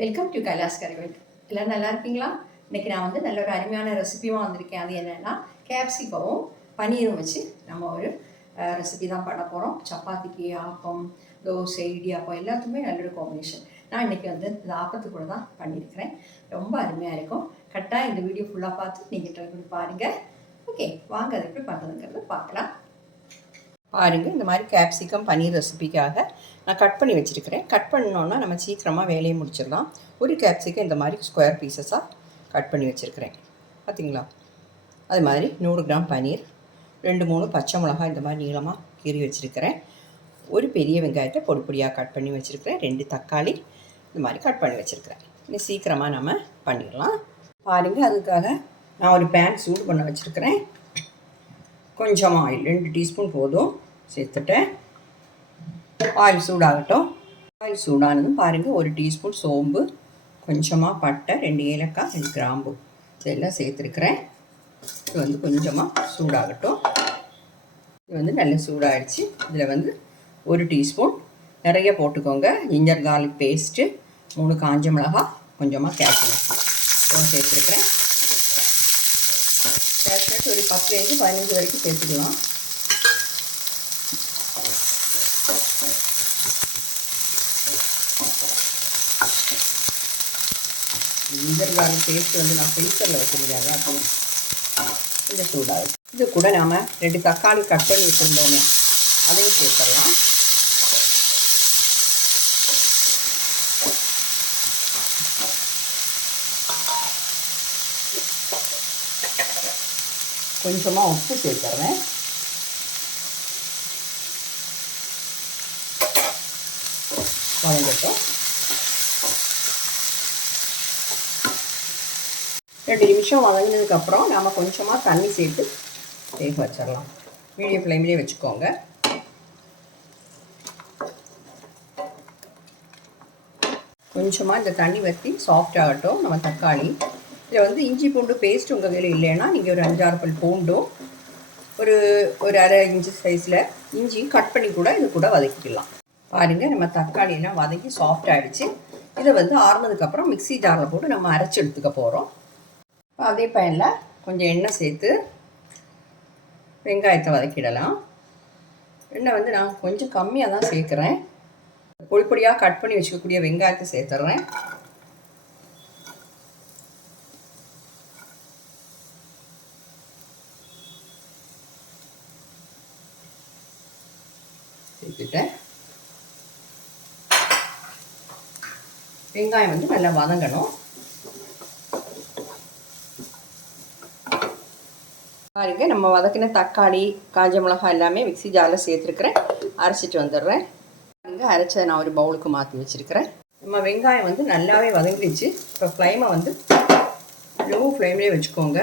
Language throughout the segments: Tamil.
Welcome to Kailash கரிவேட். எல்லோரும் நல்லா இருக்கீங்களா? இன்றைக்கி நான் வந்து நல்ல ஒரு அருமையான ரெசிபியும் வந்திருக்கேன். அது என்னென்னா கேப்சிகவும் பன்னீரும் வச்சு நம்ம ஒரு ரெசிபி தான் பண்ண போகிறோம். சப்பாத்திக்கு, ஆப்பம், தோசை, இடியாப்பம் எல்லாத்துக்குமே நல்ல ஒரு காம்பினேஷன். நான் இன்றைக்கி வந்து இந்த ஆப்பத்து கூட தான் பண்ணியிருக்கிறேன். ரொம்ப அருமையாக இருக்கும். கரெக்டாக இந்த வீடியோ ஃபுல்லாக பார்த்து நீங்கள் ட்ரை பண்ணி பாருங்கள். ஓகே, வாங்க அது எப்படி பண்ணுறதுங்கிறத பார்க்கலாம். பாருங்கள், இந்த மாதிரி கேப்சிகம் பன்னீர் ரெசிபிக்காக நான் கட் பண்ணி வச்சுருக்கிறேன். கட் பண்ணோன்னா நம்ம சீக்கிரமாக வேலையை முடிச்சிடலாம். ஒரு கேப்சிகம் இந்த மாதிரி ஸ்கொயர் பீசஸாக கட் பண்ணி வச்சுருக்கிறேன். பார்த்திங்களா? அது மாதிரி 100 கிராம் பன்னீர், 2-3 பச்சை மிளகாய் இந்த மாதிரி நீளமாக கீறி வச்சுருக்கிறேன். ஒரு பெரிய வெங்காயத்தை பொடி பொடியாக கட் பண்ணி வச்சுருக்கிறேன். 2 தக்காளி இந்த மாதிரி கட் பண்ணி வச்சுருக்கிறேன். இன்னும் சீக்கிரமாக நம்ம பண்ணிடலாம். பாருங்கள், அதுக்காக நான் ஒரு பேன் சூடு பண்ண வச்சுருக்கிறேன். கொஞ்சமாக ஆயில் 2 டீஸ்பூன் போதும் சேர்த்துட்டேன். ஆயில் சூடாகட்டும். ஆயில் சூடானதும் பாருங்கள், 1 டீஸ்பூன் சோம்பு, கொஞ்சமாக பட்டை, 2 ஏலக்காய், 2 கிராம்பு இதெல்லாம் சேர்த்துருக்குறேன். இது வந்து கொஞ்சமாக சூடாகட்டும். இது வந்து நல்லா சூடாகிடுச்சு. இதில் வந்து 1 டீஸ்பூன் நிறைய போட்டுக்கோங்க ஜிஞ்சர் கார்லிக் பேஸ்ட்டு, 3 காஞ்ச மிளகாய், கொஞ்சமாக கேஷ்நட் சேர்த்துருக்குறேன். கேஷ்நட் ஒரு 10-15 வரைக்கும் சேர்த்துக்கலாம். ஜிஞ்சர் கார்லிக் பேஸ்ட் வந்து நான் ஃப்ரீசரில் வச்சுருக்காங்க. அப்போ கொஞ்சம் சூடாகும். இது கூட நாம் 2 தக்காளி கட் பண்ணி வச்சுருந்தோமே அதையும் சேர்த்துடலாம். கொஞ்சமாக உப்பு சேர்த்துறேன். வதங்கட்டும். 2 நிமிஷம் வதங்கினதுக்கப்புறம் நாம் கொஞ்சமாக தண்ணி சேர்த்து வேக வச்சிடலாம். மீடியம் ஃப்ளேம்லேயே வச்சுக்கோங்க. கொஞ்சமாக இந்த தண்ணி வற்றி சாஃப்ட் ஆகட்டும். நம்ம தக்காளி இதில் வந்து இஞ்சி பூண்டு பேஸ்ட் உங்கள் கையில் இல்லைன்னா நீங்கள் ஒரு 5-6 பல் பூண்டும், ஒரு அரை இன்ச்சு சைஸில் இஞ்சியும் கட் பண்ணி கூட இது கூட வதக்கிக்கலாம். பாருங்கள், நம்ம தக்காளியெல்லாம் வதக்கி சாஃப்ட் ஆகிடுச்சு. இதை வந்து ஆறுனதுக்கப்புறம் மிக்ஸி ஜாரில் போட்டு நம்ம அரைச்சி எடுத்துக்க போகிறோம். அதே பேனில் கொஞ்சம் எண்ணெய் சேர்த்து வெங்காயத்தை வதக்கிடலாம். எண்ணெய் வந்து நான் கொஞ்சம் கம்மியாக தான் சேர்க்குறேன். பொடி பொடியாக கட் பண்ணி வச்சுக்கக்கூடிய வெங்காயத்தை சேர்த்துட்றேன். சேர்த்துட்டேன். வெங்காயம் வந்து நல்லா வதங்கணும். பாருங்க, நம்ம வதக்கின தக்காளி, காஞ்ச மிளகாய் எல்லாமே மிக்ஸி ஜாரில் சேர்த்துருக்குறேன். அரைச்சிட்டு வந்துடுறேன். பாருங்க, அரைச்சதை நான் ஒரு பவுலுக்கு மாற்றி வச்சுருக்கிறேன். நம்ம வெங்காயம் வந்து நல்லாவே வதங்கிடுச்சு. இப்போ ஃப்ளைமை வந்து லோ ஃப்ளேம்லேயே வச்சுக்கோங்க.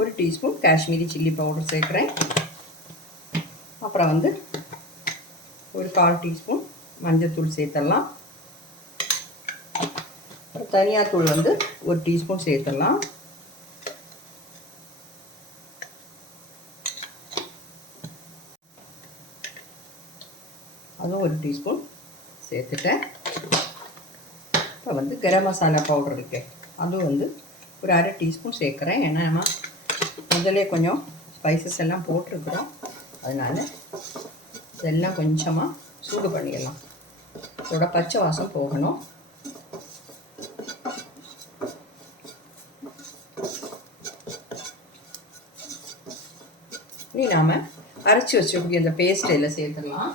1 டீஸ்பூன் காஷ்மீரி சில்லி பவுடர் சேர்க்குறேன். அப்புறம் வந்து ஒரு 1/4 டீஸ்பூன் மஞ்சள்தூள் சேர்த்துடலாம். அப்புறம் தனியாத்தூள் வந்து 1 டீஸ்பூன் சேர்த்துடலாம். அதுவும் 1 டீஸ்பூன் சேர்த்துட்டேன். இப்போ வந்து கரம் மசாலா பவுடர் இருக்குது, அதுவும் வந்து ஒரு அரை டீஸ்பூன் சேர்க்குறேன். ஏன்னா நம்ம முதல்ல கொஞ்சம் ஸ்பைசஸ் எல்லாம் போட்டிருக்கிறோம். அதனால் இதெல்லாம் கொஞ்சமாக சூடு பண்ணிடலாம். இதோட பச்சை வாசம் போகணும். இனி நாம் அரைச்சி வச்சுக்கூடிய அந்த பேஸ்ட் இதில் சேர்த்துடலாம்.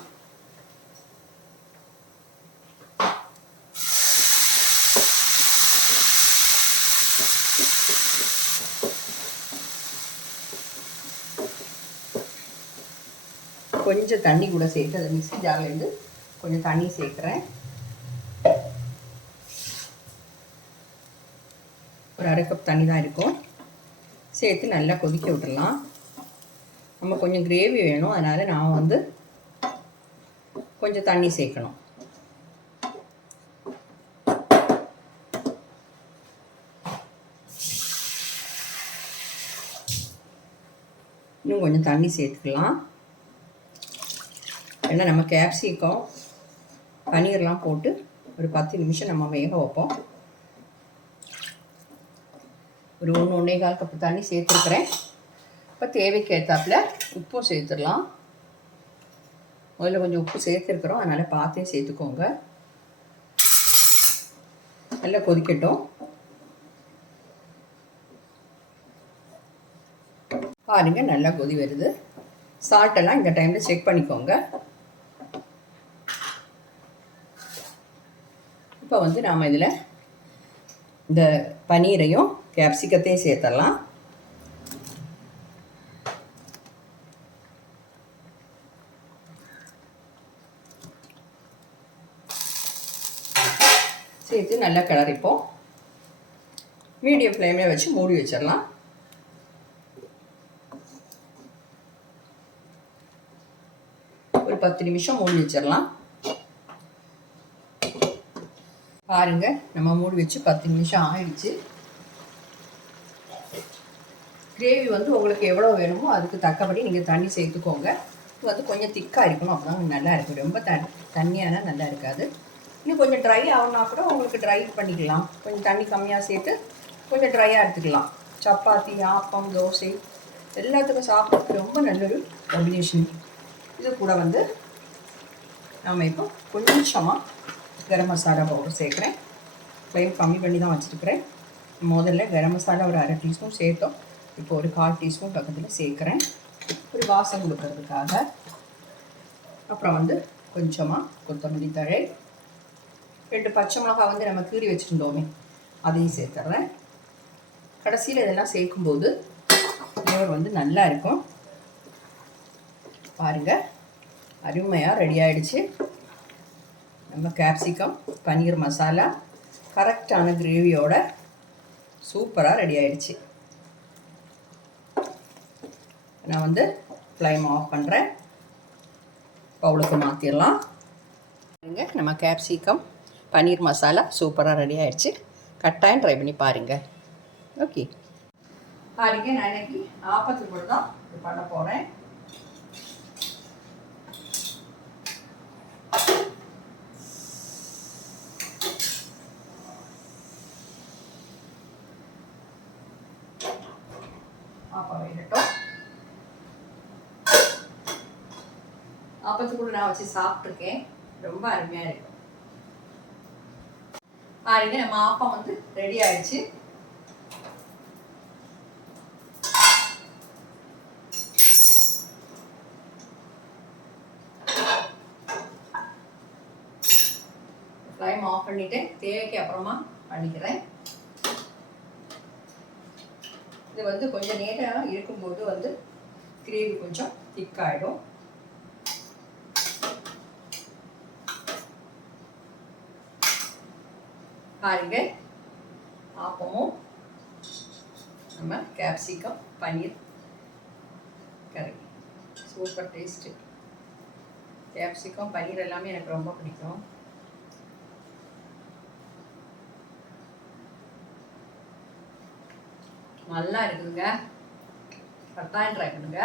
கொஞ்சம் தண்ணி கூட சேர்த்து அதை மிக்ஸி ஜார்லேருந்து கொஞ்சம் தண்ணி சேர்க்குறேன். ஒரு அரை கப் தண்ணி தான் இருக்கும். சேர்த்து நல்லா கொதிக்க விட்டுடலாம். நம்ம கொஞ்சம் கிரேவி வேணும், அதனால் நான் வந்து கொஞ்சம் தண்ணி சேர்க்கணும். இன்னும் கொஞ்சம் தண்ணி சேர்த்துக்கலாம். ஏன்னா நம்ம கேப்சிகம் பன்னீர்லாம் போட்டு ஒரு 10 நிமிஷம் நம்ம வேக வைப்போம். ஒரு 1-1.25 கப்பு தண்ணி சேர்த்துருக்குறேன். இப்போ தேவைக்கு ஏற்றாப்புல உப்பும் சேர்த்துடலாம். முதல்ல கொஞ்சம் உப்பு சேர்த்துருக்குறோம், அதனால் பார்த்தே சேர்த்துக்கோங்க. நல்லா கொதிக்கட்டும். பாருங்கள், நல்லா கொதி வருது. சால்ட்டெல்லாம் இந்த டைமில் செக் பண்ணிக்கோங்க. இப்போ வந்து நாம் இதில் இந்த பனீரையும் கேப்சிகத்தையும் சேர்த்துடலாம். சேர்த்து நல்லா கிளறிப்போம். மீடியம் ஃப்ளேமில் வச்சு மூடி வச்சிடலாம். ஒரு 10 நிமிஷம் மூடி வச்சிடலாம். பாருங்கள், நம்ம மூடி வச்சு 10 நிமிஷம் ஆயிடுச்சு. கிரேவி வந்து உங்களுக்கு எவ்வளோ வேணுமோ அதுக்கு தக்கபடி நீங்கள் தண்ணி சேர்த்துக்கோங்க. இது வந்து கொஞ்சம் திக்காக இருக்கணும், அப்போ தான் நல்லா இருக்கும். ரொம்ப தண்ணியானா நல்லா இருக்காது. இன்னும் கொஞ்சம் ட்ரை ஆகுனா கூட உங்களுக்கு ட்ரை பண்ணிக்கலாம். கொஞ்சம் தண்ணி கம்மியாக சேர்த்து கொஞ்சம் ட்ரையாக எடுத்துக்கலாம். சப்பாத்தி, ஆப்பம், தோசை எல்லாத்துக்கும் சாப்பிட்றதுக்கு ரொம்ப நல்ல ஒரு காம்பினேஷன். இது கூட வந்து நாம் இப்போ கொஞ்சமாக கரம் மசாலா பவுடர் சேர்க்குறேன். ஃப்ளேம் கம்மி பண்ணி தான் வச்சுருக்கிறேன். முதல்ல கரம் மசாலா ஒரு 1/2 டீஸ்பூன் சேர்த்தோம். இப்போ ஒரு 1/4 டீஸ்பூன் பக்கத்தில் சேர்க்குறேன், ஒரு வாசம் கொடுக்கறதுக்காக. அப்புறம் வந்து கொஞ்சமாக கொத்தமல்லி தழை, 2 பச்சை மிளகாய் வந்து நம்ம கீறி வச்சுருந்தோமே அதையும் சேர்த்துட்றேன். கடைசியில் இதெல்லாம் சேர்க்கும்போது ஃப்ளேவர் வந்து நல்லா இருக்கும். பாருங்கள், அருமையாக ரெடி ஆகிடுச்சு. நம்ம கேப்சிகம் பன்னீர் மசாலா கரெக்டான கிரேவியோட சூப்பராக ரெடி ஆகிடுச்சு. நான் வந்து ஃப்ளேம் ஆஃப் பண்ணுறேன். பவுலுக்கு மாற்றிடலாம். நம்ம கேப்சிகம் பன்னீர் மசாலா சூப்பராக ரெடி ஆகிடுச்சு. கட்டாயம் ட்ரை பண்ணி பாருங்கள். ஓகே, பாருங்கள், நான் இன்னைக்கு ஆப்பத்துக்கு கூட தான் இது பண்ண போகிறேன். ஆப்பம் வேகட்டும். ஆப்பத்துக்கு கூட நான் வச்சு சாப்பிட்ருக்கேன், ரொம்ப அருமையாக இருக்கும். பாருங்க, நம்ம ஆப்பம் வந்து ரெடி ஆயிடுச்சு. ஃப்ளேம் ஆஃப் பண்ணிட்டு தேவைக்கு அப்புறமா பண்ணிக்கிறேன். இது வந்து கொஞ்சம் நேரம் இருக்கும்போது வந்து கிரேவி கொஞ்சம் திக்காயிடும். பாருங்க, ஆப்பமும் நம்ம கேப்சிகம் பன்னீர் கறி சூப்பர் டேஸ்ட்டு. கேப்சிகம் பன்னீர் எல்லாமே எனக்கு ரொம்ப பிடிக்கும். நல்லா இருக்குதுங்க, கட்டாயம் ட்ரை பண்ணுங்க.